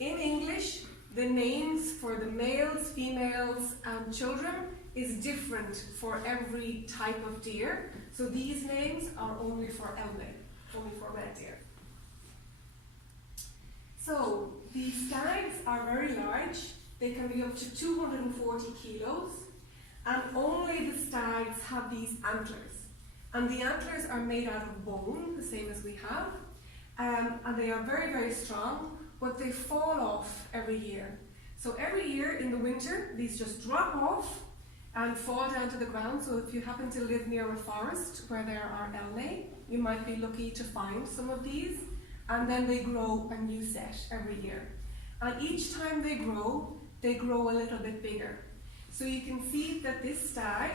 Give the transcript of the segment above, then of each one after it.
In English, the names for the males, females, and children is different for every type of deer. So these names are only for elk, only for red deer. So these stags are very large. They can be up to 240 kilos, and only the stags have these antlers. And the antlers are made out of bone, the same as we have, and they are very, very strong, but they fall off every year. So every year in the winter, these just drop off and fall down to the ground. So if you happen to live near a forest where there are elk, you might be lucky to find some of these, and then they grow a new set every year. And each time they grow a little bit bigger. So you can see that this stag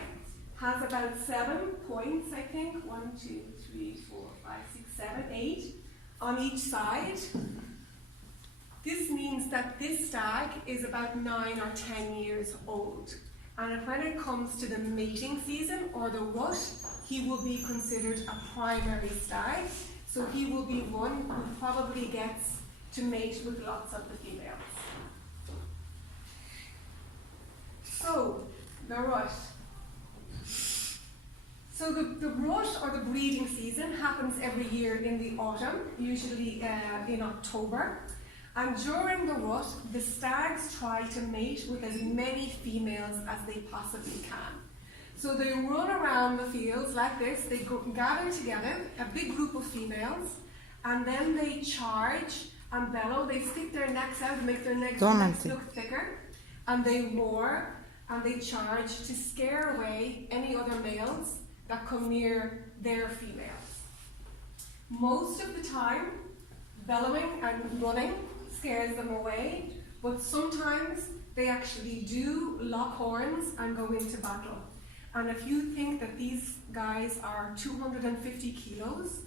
has about 7 points, I think, 1, 2, 3, 4, 5, 6, 7, 8 on each side. This means that this stag is about 9 or 10 years old. And when it comes to the mating season or the rut, he will be considered a primary stag. So he will be one who probably gets to mate with lots of the females. So, the rut. So the rut or the breeding season happens every year in the autumn, usually in October. And during the rut, the stags try to mate with as many females as they possibly can. So they run around the fields like this, they gather together, a big group of females, and then they charge and bellow. They stick their necks out and make their necks look thicker, and they roar and they charge to scare away any other males that come near their females. Most of the time, bellowing and running scares them away, but sometimes they actually do lock horns and go into battle. And if you think that these guys are 250 kilos,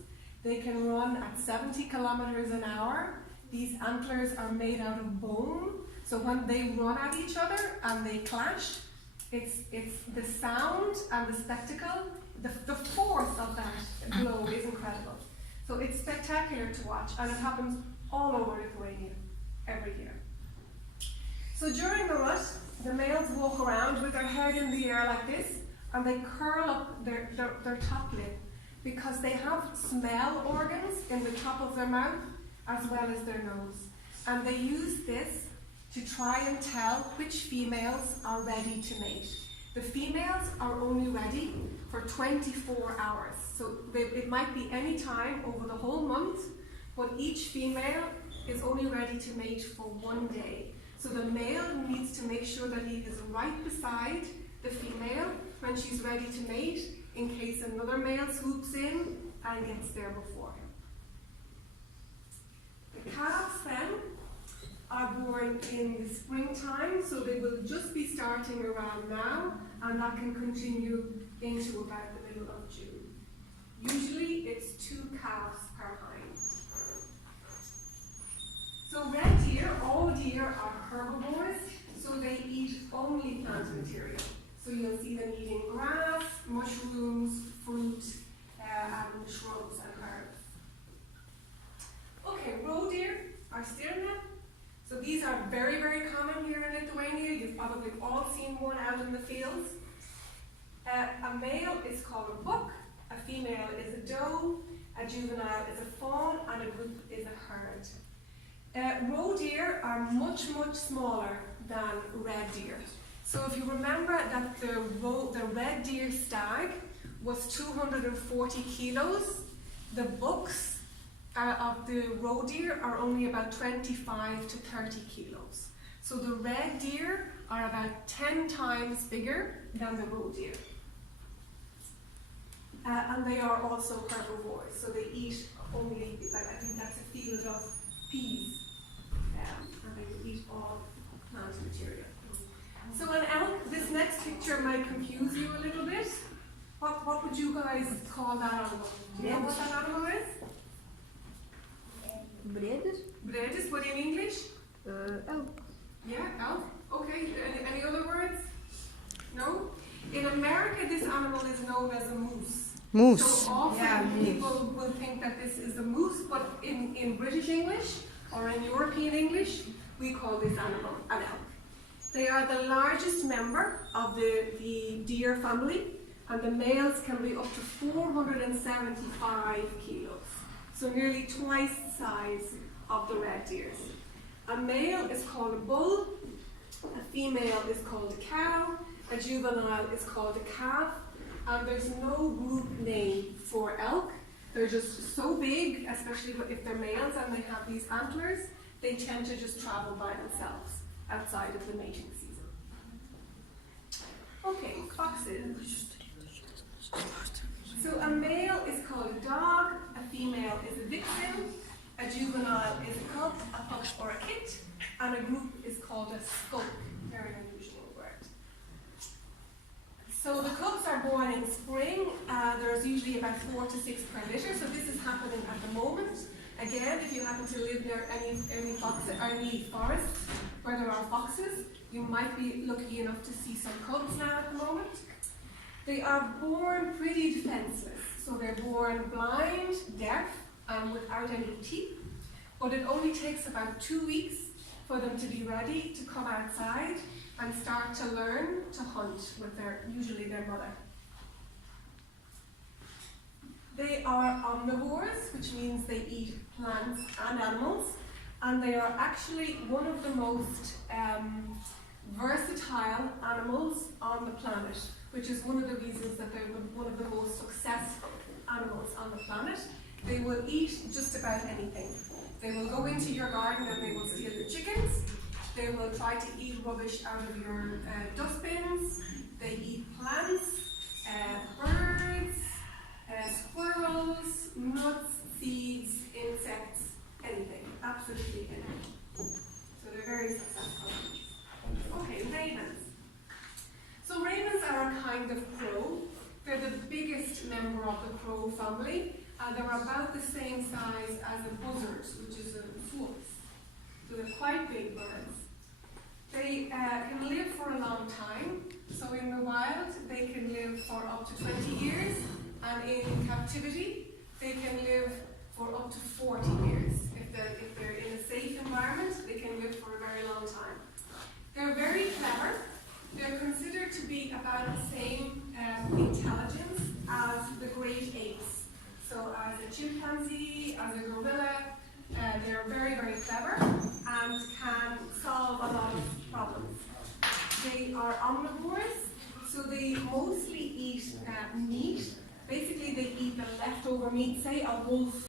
they can run at 70 kilometers an hour. These antlers are made out of bone, so when they run at each other and they clash, it's the sound and the spectacle, the force of that blow is incredible. So it's spectacular to watch, and it happens all over Lithuania every year. So during the rut, the males walk around with their head in the air like this, and they curl up their top lip because they have smell organs in the top of their mouth as well as their nose. And they use this to try and tell which females are ready to mate. The females are only ready for 24 hours. So it might be any time over the whole month, but each female is only ready to mate for 1 day. So the male needs to make sure that he is right beside the female when she's ready to mate, in case another male swoops in and gets there before him. The calves then are born in the springtime, so they will just be starting around now, and that can continue into about the middle of June. Usually it's 2 calves per hind. So red deer, all deer are herbivores, so they eat only plant material. So you'll see them eating grass, mushrooms, fruit, and shrubs and herbs. Okay, roe deer are Sirvidiene. So these are very, very common here in Lithuania. You've probably all seen one out in the fields. A male is called a buck, a female is a doe, a juvenile is a fawn, and a group is a herd. Roe deer are much, much smaller than red deer. So if you remember that the red deer stag was 240 kilos, the bucks of the roe deer are only about 25 to 30 kilos. So the red deer are about 10 times bigger than the roe deer. And they are also herbivores, so they eat only, like I think that's a field of peas, and they eat all plant material. So an elk, this next picture might confuse you a little bit. What would you guys call that animal? Do you know what that animal is? Bredis, what in English? Elk. Yeah, elk. Okay, any other words? No? In America, this animal is known as a moose. Moose. So often people will think that this is a moose, but in British English or in European English, we call this animal an elk. They are the largest member of the deer family, and the males can be up to 475 kilos, so nearly twice the size of the red deers. A male is called a bull, a female is called a cow, a juvenile is called a calf, and there's no group name for elk. They're just so big, especially if they're males and they have these antlers, they tend to just travel by themselves outside of the mating season. Okay, foxes. So a male is called a dog, a female is a vixen, a juvenile is a cub, a pup or a kit, and a group is called a skulk. Very unusual word. So the cubs are born in spring. There's usually about 4 to 6 per litter, so this is happening at the moment. Again, if you happen to live near any forests where there are foxes, you might be lucky enough to see some cubs now at the moment. They are born pretty defenseless, so they're born blind, deaf, and without any teeth, but it only takes about 2 weeks for them to be ready to come outside and start to learn to hunt with usually their mother. They are omnivores, which means they eat plants and animals, and they are actually one of the most versatile animals on the planet, which is one of the reasons that they're one of the most successful animals on the planet. They will eat just about anything. They will go into your garden and they will steal your chickens. They will try to eat rubbish out of your dustbins. They eat plants, birds, squirrels, nuts, seeds, insects, anything, absolutely anything. So they're very successful. Okay, ravens. So ravens are a kind of crow. They're the biggest member of the crow family. They're about the same size as a buzzard, which is a swoop. So they're quite big birds. They can live for a long time. So in the wild, they can live for up to 20 years. And in captivity, they can live for up to 40 years. If they're in a safe environment, they can live for a very long time. They're very clever. They're considered to be about the same intelligence as the great apes. So as a chimpanzee, as a gorilla, they're very, very clever and can solve a lot of problems. They are omnivores, so they mostly eat meat. Basically, they eat the leftover meat, say a wolf